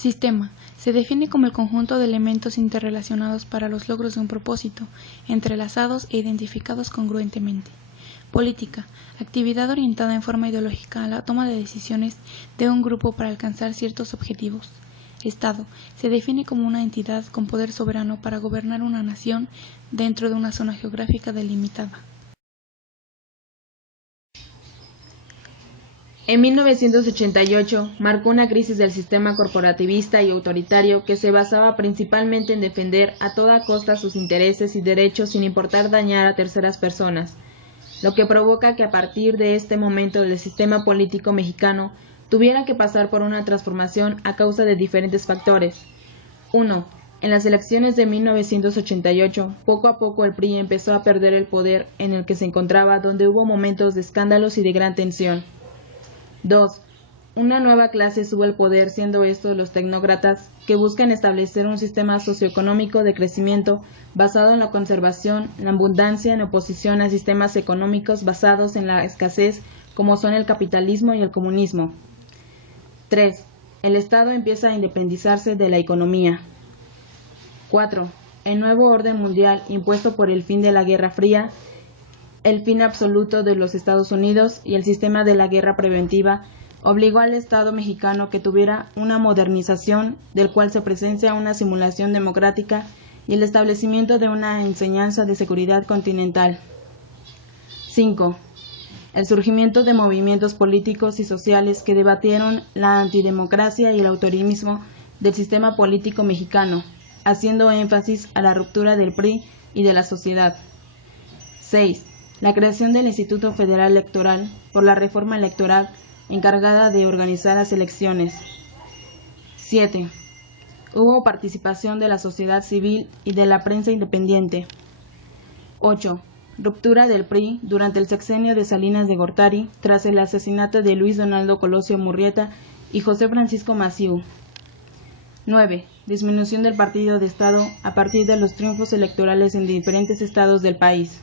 Sistema. Se define como el conjunto de elementos interrelacionados para los logros de un propósito, entrelazados e identificados congruentemente. Política. Actividad orientada en forma ideológica a la toma de decisiones de un grupo para alcanzar ciertos objetivos. Estado. Se define como una entidad con poder soberano para gobernar una nación dentro de una zona geográfica delimitada. En 1988 marcó una crisis del sistema corporativista y autoritario que se basaba principalmente en defender a toda costa sus intereses y derechos sin importar dañar a terceras personas, lo que provoca que a partir de este momento el sistema político mexicano tuviera que pasar por una transformación a causa de diferentes factores. 1. En las elecciones de 1988, poco a poco el PRI empezó a perder el poder en el que se encontraba, donde hubo momentos de escándalos y de gran tensión. 2. Una nueva clase sube al poder, siendo estos los tecnócratas, que buscan establecer un sistema socioeconómico de crecimiento basado en la conservación, la abundancia, en oposición a sistemas económicos basados en la escasez, como son el capitalismo y el comunismo. 3. El Estado empieza a independizarse de la economía. 4. El nuevo orden mundial impuesto por el fin de la Guerra Fría, el fin absoluto de los Estados Unidos y el sistema de la guerra preventiva obligó al Estado mexicano que tuviera una modernización, del cual se presencia una simulación democrática y el establecimiento de una enseñanza de seguridad continental. 5. El surgimiento de movimientos políticos y sociales que debatieron la antidemocracia y el autoritarismo del sistema político mexicano, haciendo énfasis a la ruptura del PRI y de la sociedad. 6. La creación del Instituto Federal Electoral por la reforma electoral encargada de organizar las elecciones. 7. Hubo participación de la sociedad civil y de la prensa independiente. 8. Ruptura del PRI durante el sexenio de Salinas de Gortari tras el asesinato de Luis Donaldo Colosio Murrieta y José Francisco Massieu. 9. Disminución del partido de Estado a partir de los triunfos electorales en diferentes estados del país.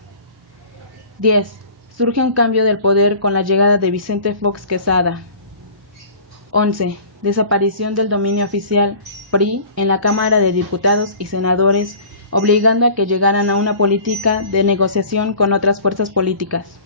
10. Surge un cambio del poder con la llegada de Vicente Fox Quesada. 11. Desaparición del dominio oficial PRI en la Cámara de Diputados y Senadores, obligando a que llegaran a una política de negociación con otras fuerzas políticas.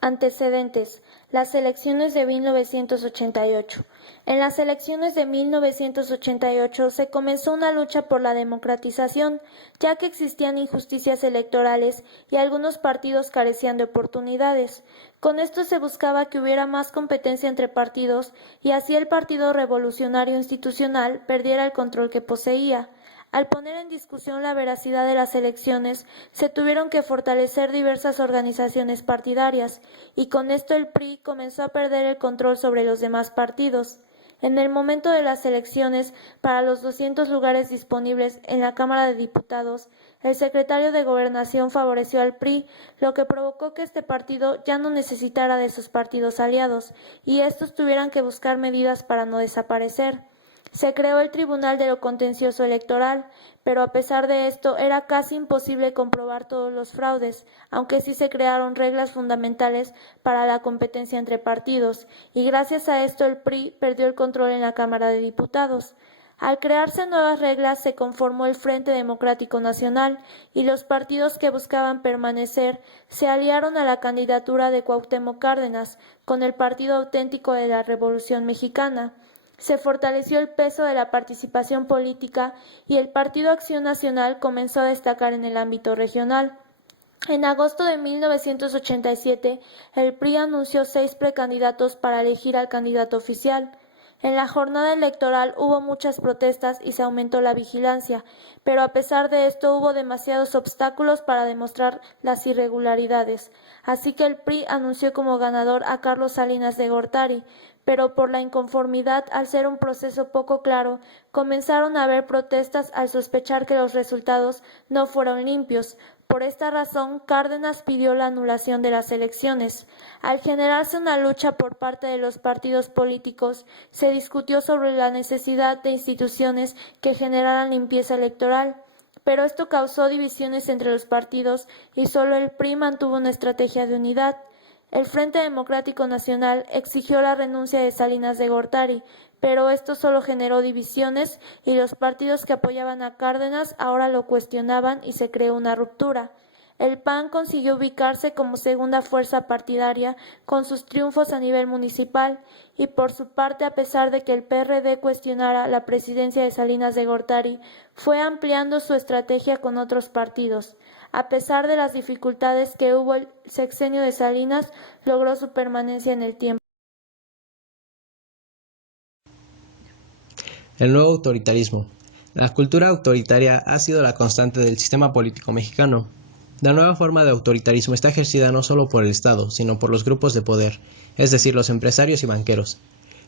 Antecedentes. Las elecciones de 1988. En las elecciones de 1988 se comenzó una lucha por la democratización, ya que existían injusticias electorales y algunos partidos carecían de oportunidades. Con esto se buscaba que hubiera más competencia entre partidos y así el Partido Revolucionario Institucional perdiera el control que poseía. Al poner en discusión la veracidad de las elecciones, se tuvieron que fortalecer diversas organizaciones partidarias, y con esto el PRI comenzó a perder el control sobre los demás partidos. En el momento de las elecciones, para los 200 lugares disponibles en la Cámara de Diputados, el secretario de Gobernación favoreció al PRI, lo que provocó que este partido ya no necesitara de sus partidos aliados, y estos tuvieran que buscar medidas para no desaparecer. Se creó el Tribunal de lo Contencioso Electoral, pero a pesar de esto era casi imposible comprobar todos los fraudes, aunque sí se crearon reglas fundamentales para la competencia entre partidos, y gracias a esto el PRI perdió el control en la Cámara de Diputados. Al crearse nuevas reglas se conformó el Frente Democrático Nacional y los partidos que buscaban permanecer se aliaron a la candidatura de Cuauhtémoc Cárdenas con el Partido Auténtico de la Revolución Mexicana. Se fortaleció el peso de la participación política y el Partido Acción Nacional comenzó a destacar en el ámbito regional. En agosto de 1987, el PRI anunció 6 precandidatos para elegir al candidato oficial. En la jornada electoral hubo muchas protestas y se aumentó la vigilancia, pero a pesar de esto hubo demasiados obstáculos para demostrar las irregularidades. Así que el PRI anunció como ganador a Carlos Salinas de Gortari, pero por la inconformidad al ser un proceso poco claro, comenzaron a haber protestas al sospechar que los resultados no fueron limpios. Por esta razón, Cárdenas pidió la anulación de las elecciones. Al generarse una lucha por parte de los partidos políticos, se discutió sobre la necesidad de instituciones que generaran limpieza electoral, pero esto causó divisiones entre los partidos y solo el PRI mantuvo una estrategia de unidad. El Frente Democrático Nacional exigió la renuncia de Salinas de Gortari, pero esto solo generó divisiones y los partidos que apoyaban a Cárdenas ahora lo cuestionaban y se creó una ruptura. El PAN consiguió ubicarse como segunda fuerza partidaria con sus triunfos a nivel municipal y por su parte, a pesar de que el PRD cuestionara la presidencia de Salinas de Gortari, fue ampliando su estrategia con otros partidos. A pesar de las dificultades que hubo, el sexenio de Salinas logró su permanencia en el tiempo. El nuevo autoritarismo. La cultura autoritaria ha sido la constante del sistema político mexicano. La nueva forma de autoritarismo está ejercida no solo por el Estado, sino por los grupos de poder, es decir, los empresarios y banqueros.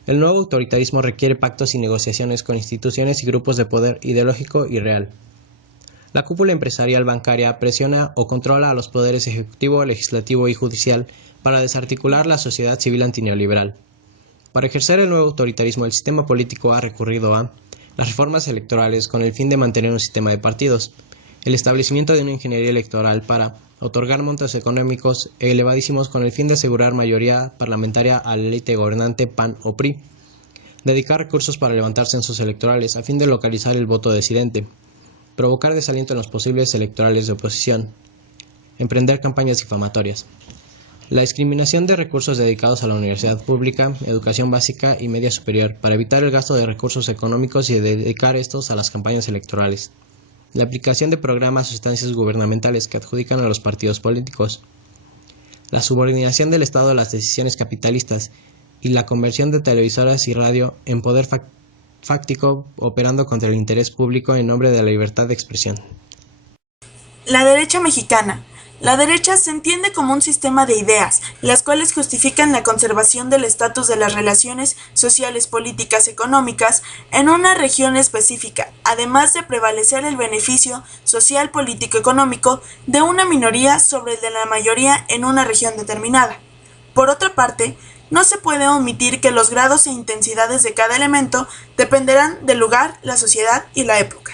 El nuevo autoritarismo requiere pactos y negociaciones con instituciones y grupos de poder ideológico y real. La cúpula empresarial bancaria presiona o controla a los poderes ejecutivo, legislativo y judicial para desarticular la sociedad civil antineoliberal. Para ejercer el nuevo autoritarismo, el sistema político ha recurrido a las reformas electorales con el fin de mantener un sistema de partidos, el establecimiento de una ingeniería electoral para otorgar montos económicos elevadísimos con el fin de asegurar mayoría parlamentaria a la élite gobernante PAN o PRI, dedicar recursos para levantar censos electorales a fin de localizar el voto disidente, provocar desaliento en los posibles electorales de oposición, emprender campañas difamatorias. La discriminación de recursos dedicados a la universidad pública, educación básica y media superior para evitar el gasto de recursos económicos y dedicar estos a las campañas electorales. La aplicación de programas o instancias gubernamentales que adjudican a los partidos políticos. La subordinación del Estado a las decisiones capitalistas y la conversión de televisoras y radio en poder fáctico operando contra el interés público en nombre de la libertad de expresión. La derecha mexicana. La derecha se entiende como un sistema de ideas, las cuales justifican la conservación del estatus de las relaciones sociales, políticas, económicas en una región específica, además de prevalecer el beneficio social, político, económico de una minoría sobre el de la mayoría en una región determinada. Por otra parte, no se puede omitir que los grados e intensidades de cada elemento dependerán del lugar, la sociedad y la época.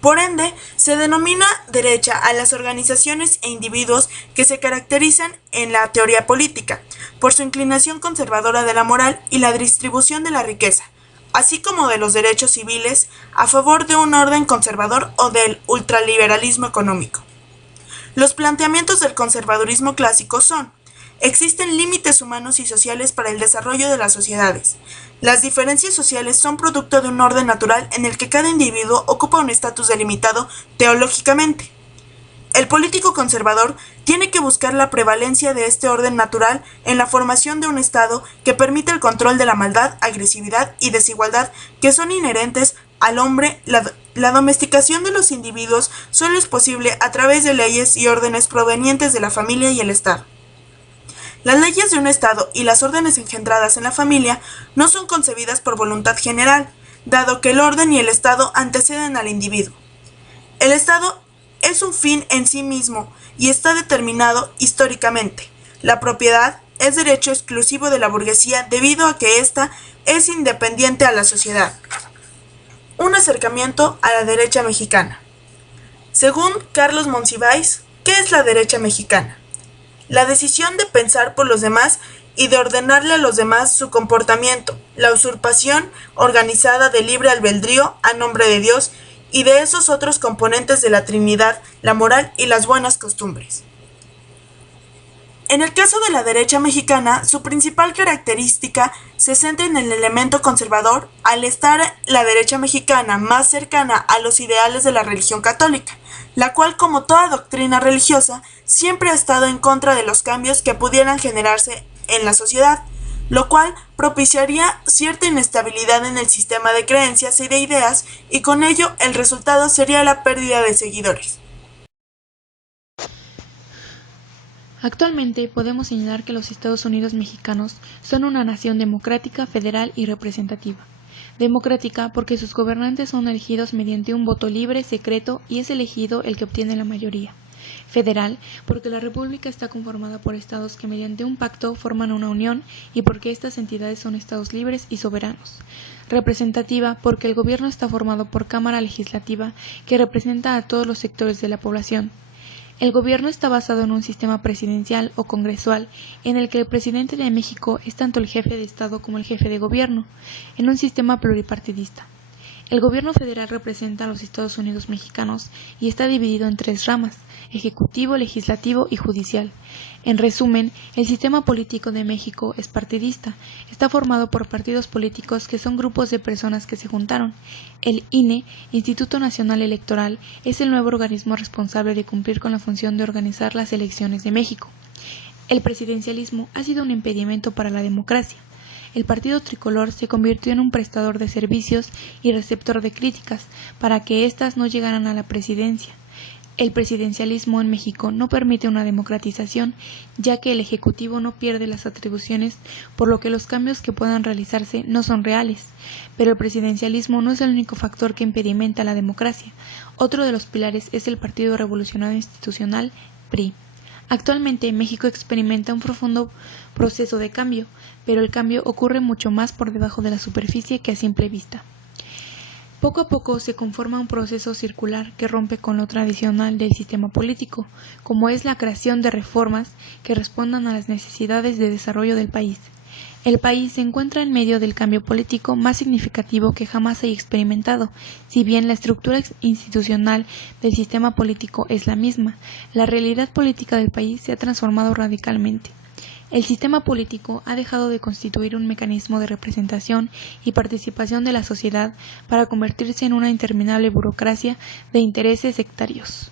Por ende, se denomina derecha a las organizaciones e individuos que se caracterizan en la teoría política por su inclinación conservadora de la moral y la distribución de la riqueza, así como de los derechos civiles a favor de un orden conservador o del ultraliberalismo económico. Los planteamientos del conservadurismo clásico son: existen límites humanos y sociales para el desarrollo de las sociedades. Las diferencias sociales son producto de un orden natural en el que cada individuo ocupa un estatus delimitado teológicamente. El político conservador tiene que buscar la prevalencia de este orden natural en la formación de un Estado que permita el control de la maldad, agresividad y desigualdad que son inherentes al hombre. La domesticación de los individuos solo es posible a través de leyes y órdenes provenientes de la familia y el Estado. Las leyes de un Estado y las órdenes engendradas en la familia no son concebidas por voluntad general, dado que el orden y el Estado anteceden al individuo. El Estado es un fin en sí mismo y está determinado históricamente. La propiedad es derecho exclusivo de la burguesía debido a que ésta es independiente a la sociedad. Un acercamiento a la derecha mexicana. Según Carlos Monsiváis, ¿qué es la derecha mexicana? La decisión de pensar por los demás y de ordenarle a los demás su comportamiento, la usurpación organizada de libre albedrío a nombre de Dios y de esos otros componentes de la Trinidad, la moral y las buenas costumbres. En el caso de la derecha mexicana, su principal característica se centra en el elemento conservador, al estar la derecha mexicana más cercana a los ideales de la religión católica, la cual, como toda doctrina religiosa, siempre ha estado en contra de los cambios que pudieran generarse en la sociedad, lo cual propiciaría cierta inestabilidad en el sistema de creencias y de ideas, y con ello el resultado sería la pérdida de seguidores. Actualmente podemos señalar que los Estados Unidos mexicanos son una nación democrática, federal y representativa. Democrática porque sus gobernantes son elegidos mediante un voto libre, secreto, y es elegido el que obtiene la mayoría. Federal porque la república está conformada por estados que mediante un pacto forman una unión y porque estas entidades son estados libres y soberanos. Representativa porque el gobierno está formado por cámara legislativa que representa a todos los sectores de la población. El gobierno está basado en un sistema presidencial o congresual en el que el presidente de México es tanto el jefe de Estado como el jefe de gobierno, en un sistema pluripartidista. El gobierno federal representa a los Estados Unidos mexicanos y está dividido en 3 ramas: ejecutivo, legislativo y judicial. En resumen, el sistema político de México es partidista. Está formado por partidos políticos que son grupos de personas que se juntaron. El INE, Instituto Nacional Electoral, es el nuevo organismo responsable de cumplir con la función de organizar las elecciones de México. El presidencialismo ha sido un impedimento para la democracia. El Partido Tricolor se convirtió en un prestador de servicios y receptor de críticas para que éstas no llegaran a la presidencia. El presidencialismo en México no permite una democratización, ya que el Ejecutivo no pierde las atribuciones, por lo que los cambios que puedan realizarse no son reales. Pero el presidencialismo no es el único factor que impedimenta la democracia. Otro de los pilares es el Partido Revolucionario Institucional, PRI. Actualmente México experimenta un profundo proceso de cambio, pero el cambio ocurre mucho más por debajo de la superficie que a simple vista. Poco a poco se conforma un proceso circular que rompe con lo tradicional del sistema político, como es la creación de reformas que respondan a las necesidades de desarrollo del país. El país se encuentra en medio del cambio político más significativo que jamás haya experimentado. Si bien la estructura institucional del sistema político es la misma, la realidad política del país se ha transformado radicalmente. El sistema político ha dejado de constituir un mecanismo de representación y participación de la sociedad para convertirse en una interminable burocracia de intereses sectarios.